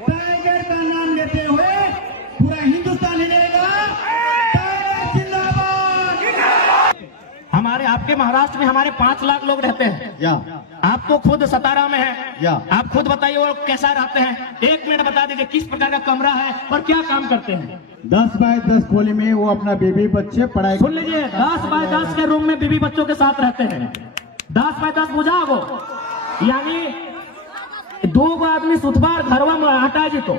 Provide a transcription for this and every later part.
Tiger का नाम लेते हुए पूरा हिंदुस्तान हिलेगा। टाइगर जिंदाबाद। हमारे आपके महाराष्ट्र में हमारे 5 लाख लोग रहते हैं। या आप तो खुद सतारा में है, या आप खुद बताइए वो कैसा रहते हैं। 1 मिनट बता दीजिए किस प्रकार का कमरा है और क्या काम करते हैं। 10 बाय 10 खोली में वो अपना बीबी बच्चे पढ़ाई। सुन लीजिए, 10 बाय 10 के रूम में बीवी बच्चों के साथ रहते हैं। 10 बाय 10 बुझा वो, यानी 2 आदमी सुतबार घरवा में हटा जी तो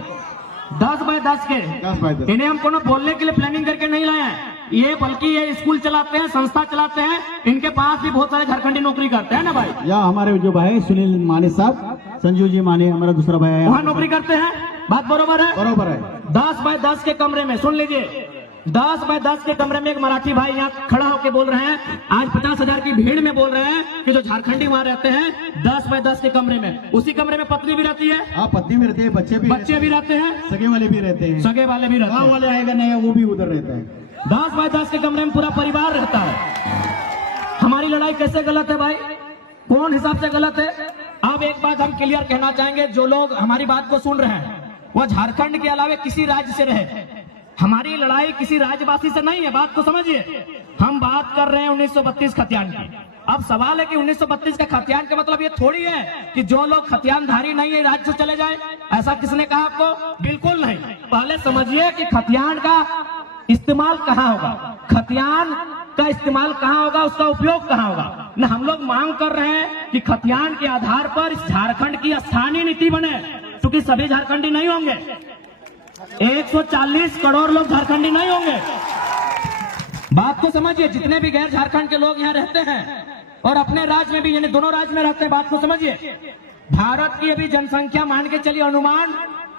10 बाय 10 के 10 बाय 10 इन्हें हम कोनो बोलने के लिए प्लानिंग करके नहीं लाए हैं। ये बल्कि ये स्कूल चलाते हैं, संस्था चलाते हैं। इनके पास भी बहुत सारे झारखंडी नौकरी करते हैं ना भाई। या हमारे जो भाई सुनील माने साहब, संजू जी माने हमारा दूसरा भाई है, वहाँ नौकरी करते हैं। बात बरोबर है? बरोबर है। 10 बाय 10 के कमरे में सुन लीजिए, 10 बाय 10 के कमरे में एक मराठी भाई यहाँ खड़ा होकर बोल रहे हैं, आज 50,000 की भीड़ में बोल रहे हैं कि जो झारखंडी वहाँ रहते हैं 10 बाय 10 के कमरे में। उसी कमरे में पत्नी भी रहती है, हाँ पत्नी भी रहते हैं, बच्चे भी रहते हैं, सगे वाले भी रहते हैं, सगे वाले भी रहते गाँव हैं। वाले आएगा नहीं वो भी उधर रहता है। 10 बाय 10 के कमरे में पूरा परिवार रहता है। हमारी लड़ाई कैसे गलत है भाई? कौन हिसाब से गलत है? अब एक बात हम क्लियर कहना चाहेंगे, जो लोग हमारी बात को सुन रहे हैं वह झारखंड के अलावा किसी राज्य से रहे। हमारी लड़ाई किसी राज्यवासी से नहीं है, बात को समझिए। हम बात कर रहे हैं 1932 खतियान की। अब सवाल है कि 1932 का खतियान का मतलब ये थोड़ी है कि जो लोग खतियानधारी नहीं है राज्य से चले जाए। ऐसा किसने कहा आपको? बिल्कुल नहीं। पहले समझिए कि खतियान का इस्तेमाल कहाँ होगा, खतियान का इस्तेमाल कहाँ होगा, उसका उपयोग कहाँ होगा। न हम लोग मांग कर रहे हैं कि खतियान के आधार पर झारखंड की स्थानीय नीति बने, क्योंकि सभी झारखंडी नहीं होंगे। 140 करोड़ लोग झारखंडी नहीं होंगे। बात को समझिए, जितने भी गैर झारखंड के लोग यहाँ रहते हैं और अपने राज्य में भी, यानी दोनों राज्य में रहते हैं, बात को समझिए। भारत की अभी जनसंख्या मान के चलिए अनुमान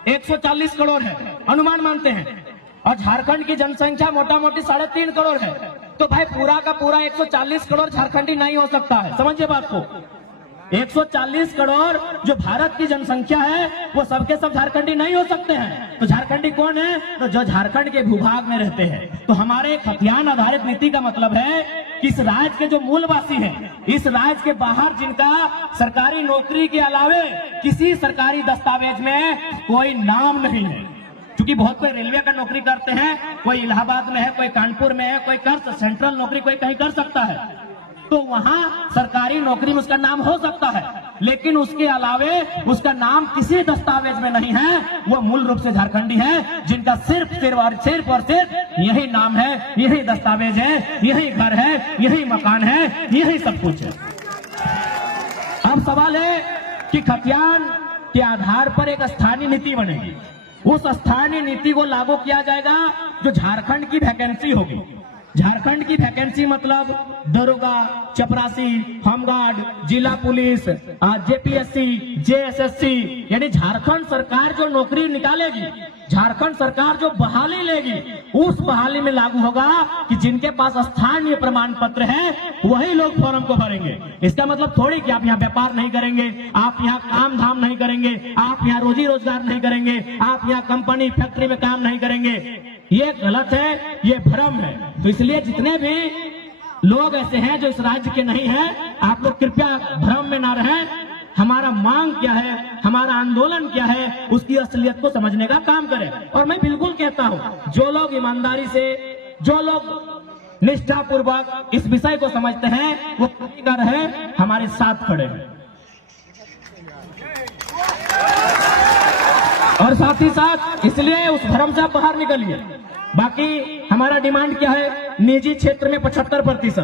140 करोड़ है, अनुमान मानते हैं, और झारखंड की जनसंख्या मोटा मोटी 3.5 करोड़ है। तो भाई पूरा का पूरा 140 करोड़ झारखंडी नहीं हो सकता है, समझिए बात को। 140 करोड़ जो भारत की जनसंख्या है वो सबके सब झारखंडी नहीं हो सकते हैं। तो झारखंडी कौन है? तो जो झारखंड के भूभाग में रहते हैं। तो हमारे खतियान आधारित नीति का मतलब है कि इस राज्य के जो मूलवासी हैं, इस राज्य के बाहर जिनका सरकारी नौकरी के अलावे किसी सरकारी दस्तावेज में कोई नाम नहीं है, क्योंकि बहुत कोई रेलवे का नौकरी करते हैं, कोई इलाहाबाद में है, कोई कानपुर में है, कोई कर सेंट्रल नौकरी कोई कहीं कर सकता है, तो वहां सरकारी नौकरी में उसका नाम हो सकता है, लेकिन उसके अलावे उसका नाम किसी दस्तावेज में नहीं है। वो मूल रूप से झारखंडी है, जिनका सिर्फ यही नाम है, यही दस्तावेज है, यही घर है, यही मकान है, यही सब कुछ है। अब सवाल है कि खतियान के आधार पर एक स्थानीय नीति बनेगी। उस स्थानीय नीति को लागू किया जाएगा जो झारखंड की वैकेंसी होगी। झारखंड की वैकेंसी मतलब दरोगा, चपरासी, होमगार्ड, जिला पुलिस, जेपीएससी, जेएसएससी, यानी झारखंड सरकार जो नौकरी निकालेगी, झारखंड सरकार जो बहाली लेगी, उस बहाली में लागू होगा कि जिनके पास स्थानीय प्रमाण पत्र है वही लोग फॉर्म को भरेंगे। इसका मतलब थोड़ी कि आप यहाँ व्यापार नहीं करेंगे, आप यहाँ काम धाम नहीं करेंगे, आप यहाँ रोजी रोजगार नहीं करेंगे, आप यहाँ कंपनी फैक्ट्री में काम नहीं करेंगे। ये गलत है, ये भ्रम है। तो इसलिए जितने भी लोग ऐसे हैं जो इस राज्य के नहीं हैं, आप लोग कृपया भ्रम में ना रहें। हमारा मांग क्या है, हमारा आंदोलन क्या है, उसकी असलियत को समझने का काम करें। और मैं बिल्कुल कहता हूं, जो लोग ईमानदारी से, जो लोग निष्ठापूर्वक इस विषय को समझते हैं, वो कर रहे हमारे साथ खड़े हैं। और साथ ही साथ इसलिए उस भ्रम से आप बाहर निकलिए। बाकी हमारा डिमांड क्या है? निजी क्षेत्र में 75%।